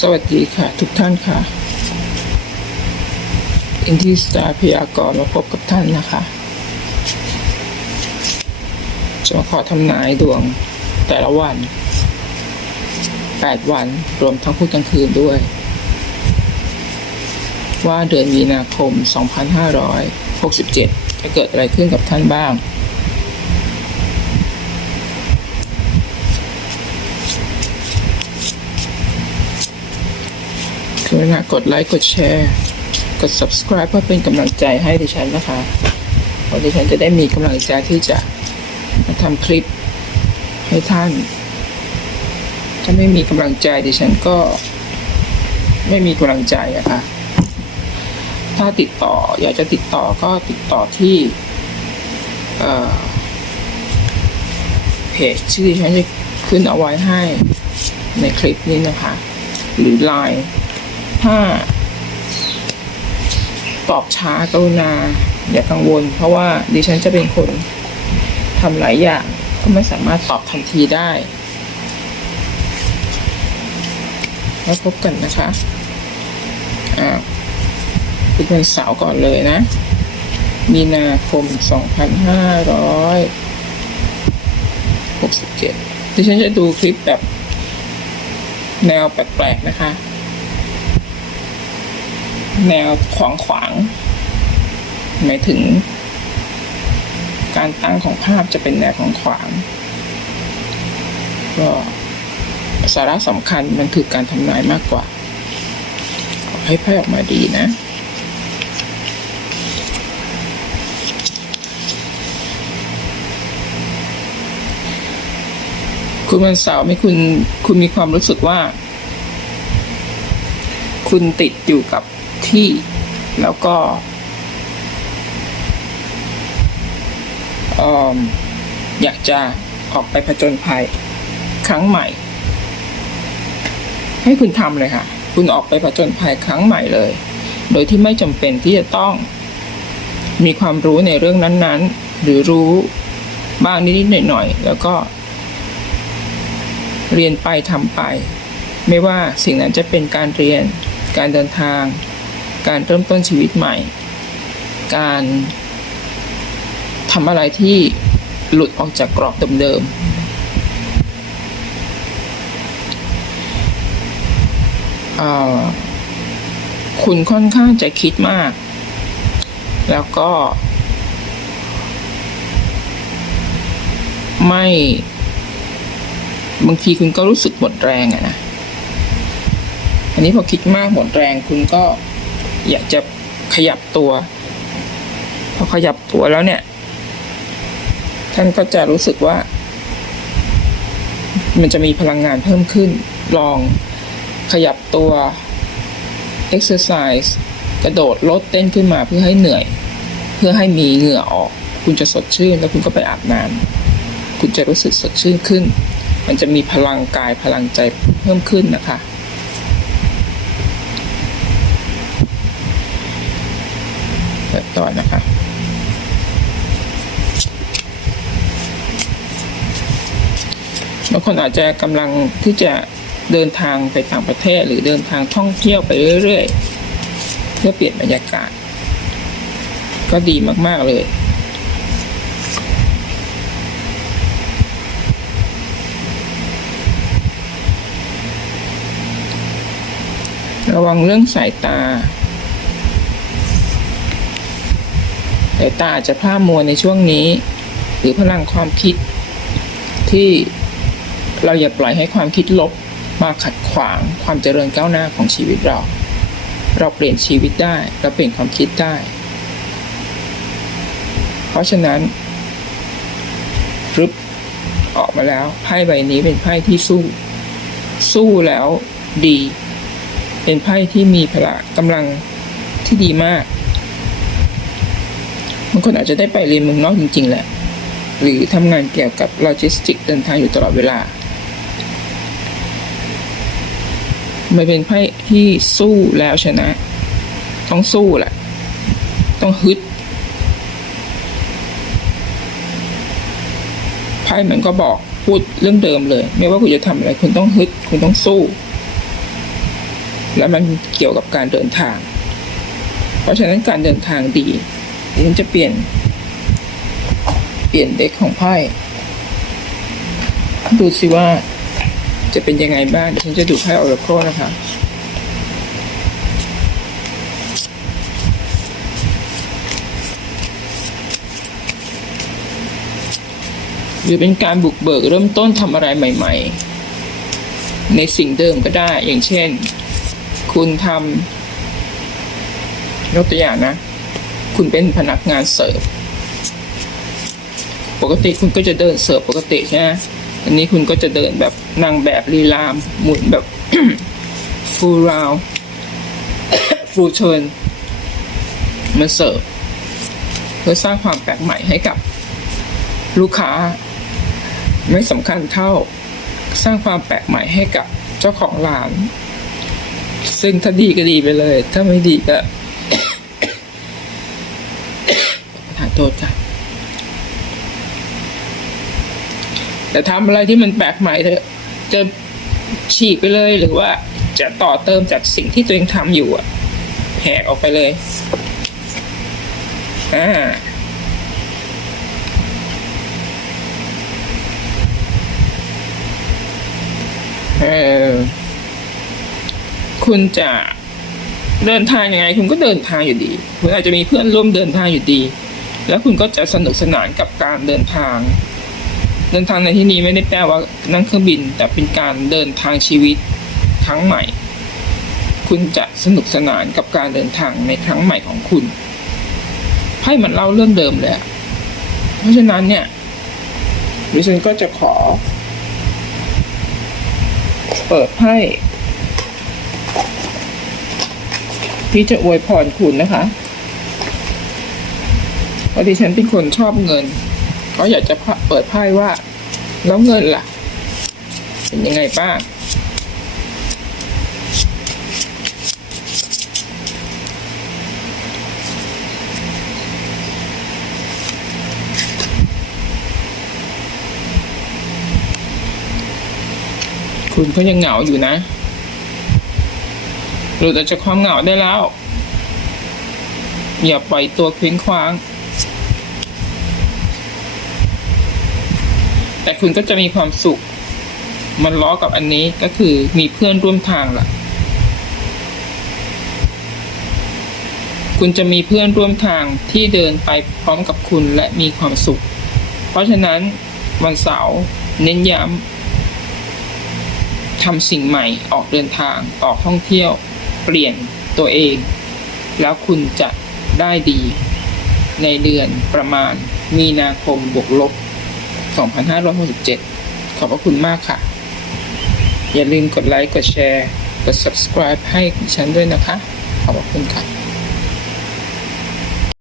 สวัสดีค่ะทุกท่านค่ะ อินทีสตาร์พยากรณ์มาพบกับท่านนะคะจะมาขอทำนายดวงแต่ละวัน 8 วันรวมทั้งพูดกลางคืนด้วย ว่าเดือนมีนาคม 2567 จะเกิดอะไรขึ้นกับท่านบ้าง คือนะกดไลค์กดแชร์ กด subscribe เพื่อเป็นกำลังใจให้ดิฉันนะคะเพราะดิฉันจะได้มีกำลังใจที่จะมาทำคลิปให้ท่าน ถ้าไม่มีกำลังใจดิฉันก็ไม่มีกำลังใจอะค่ะ ถ้าติดต่ออยากจะติดต่อก็ติดต่อที่เพจที่ดิฉันจะขึ้นเอาไว้ให้ในคลิปนี้นะคะ หรือ Line ถ้า ตอบช้ากรุณา อย่ากังวล เพราะว่าดิฉันจะเป็นคนทำหลายอย่าง ก็ไม่สามารถตอบทันทีได้ แล้วพบกันนะคะอ่าเป็นวันเสาร์ก่อนเลยนะ มีนาคม 2567ดิฉันจะดูคลิปแบบแนวแปลกๆนะคะ แนวขวางขวางๆหมายถึง การตั้งของภาพจะเป็นแนวของขวาง ก็สาระสำคัญมันคือการทำนายมากกว่า ขอให้ไพ่ออกมาดีนะคุณวันเสาร์ไม่คุณคุณมีความรู้สึกว่า คุณติดอยู่กับ ที่ แล้วก็อยากจะออกไปผจญภัยครั้งใหม่ ให้คุณทำเลยค่ะ คุณออกไปผจญภัยครั้งใหม่เลย โดยที่ไม่จำเป็นที่จะต้อง มีความรู้ในเรื่องนั้นๆ หรือรู้บ้างนิดๆหน่อยๆแล้วก็ เรียนไปทำไป ไม่ว่าสิ่งนั้นจะเป็นการเรียน การเดินทาง การเริ่มต้นชีวิตใหม่ การทำอะไรที่หลุดออกจากกรอบเดิมๆคุณค่อนข้างจะคิดมาก แล้วก็ ไม่ บางทีคุณก็รู้สึกหมดแรงอะนะ อันนี้พอคิดมากหมดแรงคุณก็ อยากจะขยับตัวพอขยับตัวแล้วเนี่ย ท่านก็จะรู้สึกว่า มันจะมีพลังงานเพิ่มขึ้น ลองขยับตัว exercise กระโดดลดเต้นขึ้นมาเพื่อให้เหนื่อย เพื่อให้มีเหงื่อออก คุณจะสดชื่นแล้วคุณก็ไปอาบน้ำคุณจะรู้สึกสดชื่นขึ้น มันจะมีพลังกายพลังใจเพิ่มขึ้นนะคะ เปิดต่อนะคะบางคนอาจจะกำลังที่จะเดินทางไปต่างประเทศ หรือเดินทางท่องเที่ยวไปเรื่อยๆ เพื่อเปลี่ยนบรรยากาศ ก็ดีมากๆเลยระวังเรื่องสายตา สายตาอาจจะพร่ามัวในช่วงนี้ หรือพลังความคิด ที่เราอย่าปล่อยให้ความคิดลบมาขัดขวางความเจริญก้าวหน้าของชีวิตเรา เราเปลี่ยนชีวิตได้ เราเปลี่ยนความคิดได้ เพราะฉะนั้นรึบออกมาแล้ว ไพ่ใบนี้เป็นไพ่ที่สู้ สู้แล้วดี เป็นไพ่ที่มีพละกำลังที่ดีมาก บางคนอาจจะได้ไปเรียนเมืองนอกจริง ๆ แหละ หรือทำงานเกี่ยวกับโลจิสติกเดินทางอยู่ตลอดเวลามันเป็นไพ่ที่สู้แล้วชนะ ต้องสู้แหละ ต้องฮึดไพ่มันก็บอกพูดเรื่องเดิมเลย ไม่ว่าคุณจะทำอะไร คุณต้องฮึด คุณต้องสู้ แล้วมันเกี่ยวกับการเดินทาง เพราะฉะนั้นการเดินทางดี ดิฉันจะเปลี่ยน เปลี่ยนเด็กของไพ่ดูสิว่าจะเป็นยังไงบ้างดิฉันจะดูไพ่ออร์โคนะคะหรือเป็นการบุกเบิกเริ่มต้นทำอะไรใหม่ ๆ ในสิ่งเดิมก็ได้อย่างเช่น คุณทำยกตัวอย่างนะ คุณเป็นพนักงานเสิร์ฟ ปกติคุณก็จะเดินเสิร์ฟปกติใช่ไหมอันนี้คุณก็จะเดินแบบนางแบบลีลามหมุนแบบฟูลราวฟูลเชิญมาเสิร์ฟเพื่อสร้างความแปลกใหม่ให้กับลูกค้า ไม่สำคัญเท่าสร้างความแปลกใหม่ให้กับเจ้าของร้าน ซึ่งถ้าดีก็ดีไปเลย ถ้าไม่ดีก็ ประทาน โทษจ้ะแต่ทำอะไรที่มันแปลกใหม่เถอะจะฉีกไปเลยหรือว่าจะต่อเติมจากสิ่งที่ตัวเองทำอยู่อะแหกออกไปเลยอ่าเออคุณจะเดินทางยังไง คุณก็เดินทางอยู่ดี คุณอาจจะมีเพื่อนร่วมเดินทางอยู่ดี แล้วคุณก็จะสนุกสนานกับการเดินทาง เดินทางในที่นี้ไม่ได้แปลว่านั่งเครื่องบิน แต่เป็นการเดินทางชีวิตครั้งใหม่ คุณจะสนุกสนานกับการเดินทางในครั้งใหม่ของคุณให้มันเล่าเรื่องเดิมเลยเพราะฉะนั้นเนี่ยดิฉันก็จะขอ เปิดไพ่ที่จะอวยพรคุณนะคะ พราะดิฉันเป็นคนชอบเงินก็อยากจะเปิดไพ่ว่า แล้วเงินล่ะ เป็นยังไงบ้างคุณก็ยังเหงาอยู่นะ หลุดออกจากความเหงาได้แล้ว อย่าปล่อยตัวเคว้งคว้าง แต่คุณก็จะมีความสุข มันล้อกับอันนี้ก็คือมีเพื่อนร่วมทางล่ะ คุณจะมีเพื่อนร่วมทางที่เดินไปพร้อมกับคุณและมีความสุข เพราะฉะนั้นวันเสาร์เน้นย้ำทำสิ่งใหม่ออกเดินทางออกท่องเที่ยว เปลี่ยนตัวเอง แล้วคุณจะได้ดีในเดือนประมาณมีนาคมบวกลบ 2567 ขอบพระคุณมากค่ะ อย่าลืมกดไลค์ กดแชร์ กด subscribe ให้ฉันด้วยนะคะ ขอบพระคุณค่ะ